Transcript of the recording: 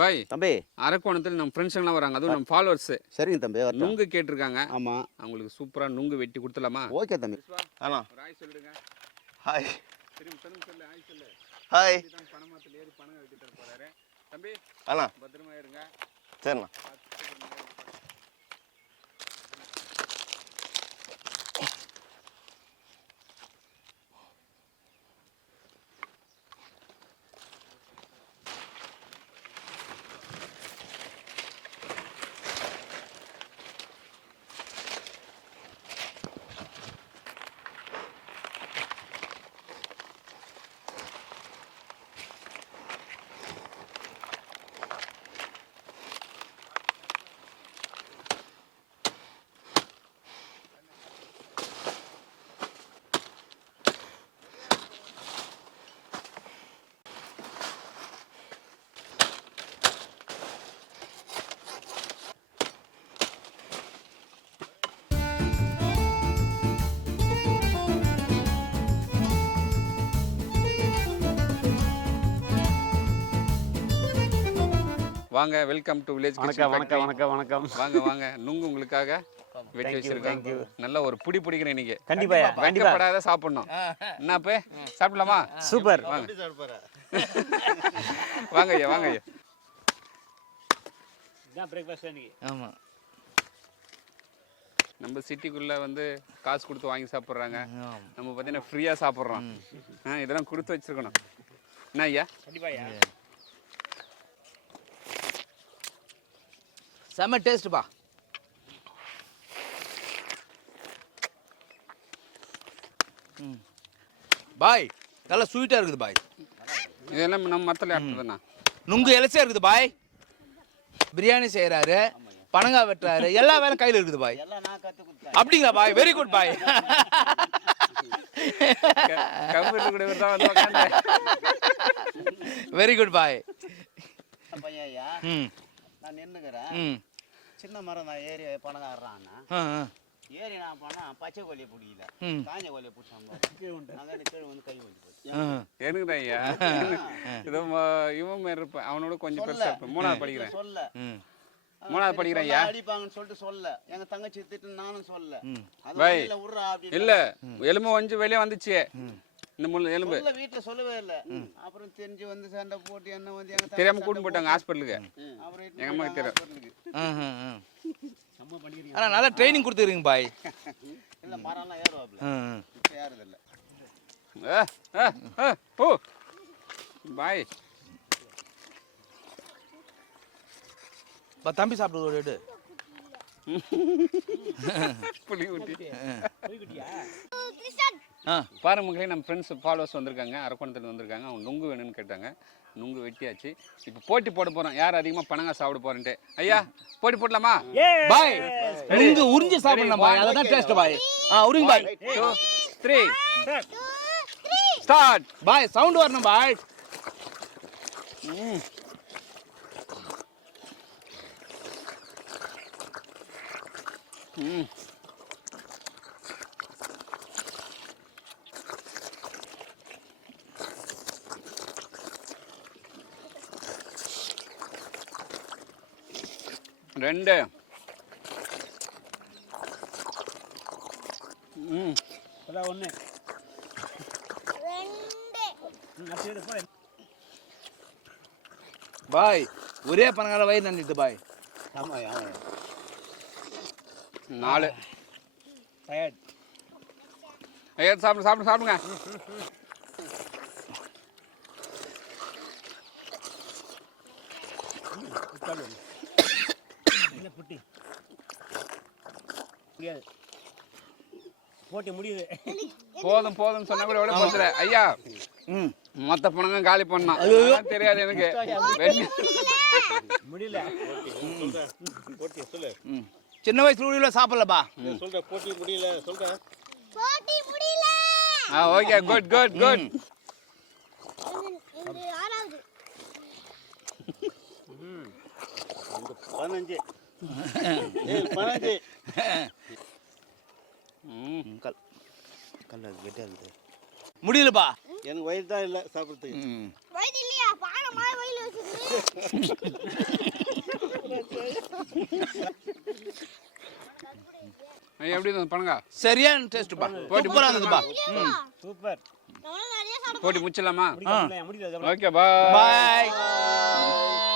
பாய் தம்பி. அரக்கோணத்தில் நம்ம ஃப்ரெண்ட்ஸுங்களாம் வராங்க? அதுவும் நம்ம ஃபாலோவர்ஸ் சரிங்க தம்பி நுங்கு கேட்டிருக்காங்க. ஆமாம் அவங்களுக்கு சூப்பராக நுங்கு வெட்டி கொடுத்துலாமா ஓகே தம்பி. ஒரு ஆய் சொல்லுங்க ஹாய். திரும்ப சொல்லுங்க சொல்லு ஆய் சொல்லு. ஹாய். பணமாத்தில் ஏறி பணம் வெட்டி தர போறாரு. தம்பி அண்ணா பத்திரமா இருங்க. சரிண்ணா. வாங்க வெல்கம் டு வில்லேஜ் வணக்கம் வணக்கம் வணக்கம் வணக்கம். வாங்க வாங்க. நுங்கு உங்களுக்காக வெட்டி வச்சிருக்கேன் நல்லா ஒரு புடி பிடிக்கிறேன் இன்னைக்கு. கண்டிப்பாயா கண்டிப்பா. வெக்கப்படாத சாப்பிடணும். என்ன அப்பே? சாப்பிடலாமா? சூப்பர். வாங்க. ஐயா வாங்க ஐயா பிரேக்ஃபாஸ்ட் இன்னைக்கு. ஆமாம் நம்ம சிட்டிக்குள்ள வந்து காசு கொடுத்து வாங்கி சாப்பிட்றாங்க. நம்ம பார்த்தீங்கன்னா ஃப்ரீயாக சாப்பிட்றோம். இதெல்லாம் கொடுத்து வச்சிருக்கணும். என்ன ஐயா? கண்டிப்பாயா செம்ம டேஸ்ட்டுப்பா பாய் நல்லா ஸ்வீட்டாக இருக்குது பாய். இதெல்லாம் நம்ம மத்தல ஆட்டுறதுண்ணா நுங்கு இலச்சியா இருக்குது பாய். பிரியாணி செய்கிறாரு பனங்காய் வெட்டுறாரு எல்லா வேலையும் கையில் இருக்குது பாய். அப்படிங்களா பாய்? வெரி குட் பாய். வெரி குட் பாய். ம். நான் நின்றுக்கிறேன் ம். சின்ன மரம் தான். ஆ, ஆ. ஏறி நான் போனால் பச்சை கோழியை பிடிக்கல. காஞ்ச கோழியை பிடிச்சாங்க நாங்கள் கீழே வந்து கை வந்து போச்சு. ஆ. எனக்குதான் ஐயா. இதோ இவன் மாதிரி இருப்பேன். அவனோட கொஞ்சம் பெருசா இருப்பேன். மூணாவது படிக்கிறேன். சொல்ல. மூணாவது படிக்கிறேன் ஐயா. அடிப்பாங்கன்னு சொல்லிட்டு சொல்ல. எங்க தங்கச்சி திட்டு நானும் சொல்ல. இல்ல. எலும்பு வஞ்சு வெளியே வந்துச்சு. இந்த முள் எலும்பு. வீட்டுல சொல்லவே இல்ல. அப்புறம் தெரிஞ்சு வந்து சண்டை போட்டு என்ன வந்து எங்க தெரியாம தங்கச்சி கூட்டின்னு போயிட்டாங்க ஹாஸ்பிட்டலுக்கு. எங்க அம்மாக்கு ஆ. ஆனா நல்லா ட்ரைனிங் கொடுத்துருங்க பாய். இல்ல மரம்லாம் ஏறுவாப்ல. இப்ப ஏறுது இல்ல ஆ, ஆ, ஆ, போ. பாய். பா, தம்பி சாப்பிடு ஒரு எடு. புளி ஊட்டி. ஆ பாருங்க மக்களே நம்ம ஃப்ரெண்ட்ஸ் ஃபாலோவர்ஸ் வந்திருக்காங்க அரக்கோணத்துல வந்திருக்காங்க. அவங்க நுங்கு வேணும்னு கேட்டாங்க. நுங்கு வெட்டியாச்சு. இப்போ போட்டி போட போறோம். யார் அதிகமா பணங்க சாப்பிட போறேன்ட்டு? ஐயா போட்டி போடலாமா? பாய். நுங்கு உறிஞ்சி சாப்பிடலாம்? பாய் அதான் டேஸ்ட் பாய். ஆ உறிஞ்சி பாய். டூ த்ரீ ஸ்டார்ட் பாய் சவுண்ட் வரணும் பாய். ம். ரெண்டு. ம். அதான் ஒண்ணு. பாய் ஒரே பணங்கால வயிறு நண்டிட்டு பாய். நாலு. டயர்ட் ஐயா சாப்பிடு சாப்பிடு சாப்பிடுங்க. என்ன புட்டி. முடியாது. போட்டி முடியுது. போதும் போதும் சொன்னா கூட விட போச்சுல ஐயா ம். மொத்த பணங்க காலி அதெல்லாம் தெரியாது எனக்கு. முடியல. போட்டி சொல்லு. ம். சின்ன வயசுல உள்ள சாப்பிடலப்பா. சொல்ற போட்டி முடியல சொல்ற போட்டி முடியல. ஆ ஓகே குட் குட் குட். இது ஆறாவது. பதினஞ்சு. கல் கல் அது இருக்குது. முடியலப்பா. எனக்கு வயிறு தான் இல்லை சாப்பிட்றதுக்கு. எப்படி இருந்தது? பணங்கா சரியான டேஸ்ட்பா சூப்பரா. இருந்ததுப்பா ம். சூப்பர். போட்டி முடிச்சிடலாமா? ஓகே பாய். பாய்.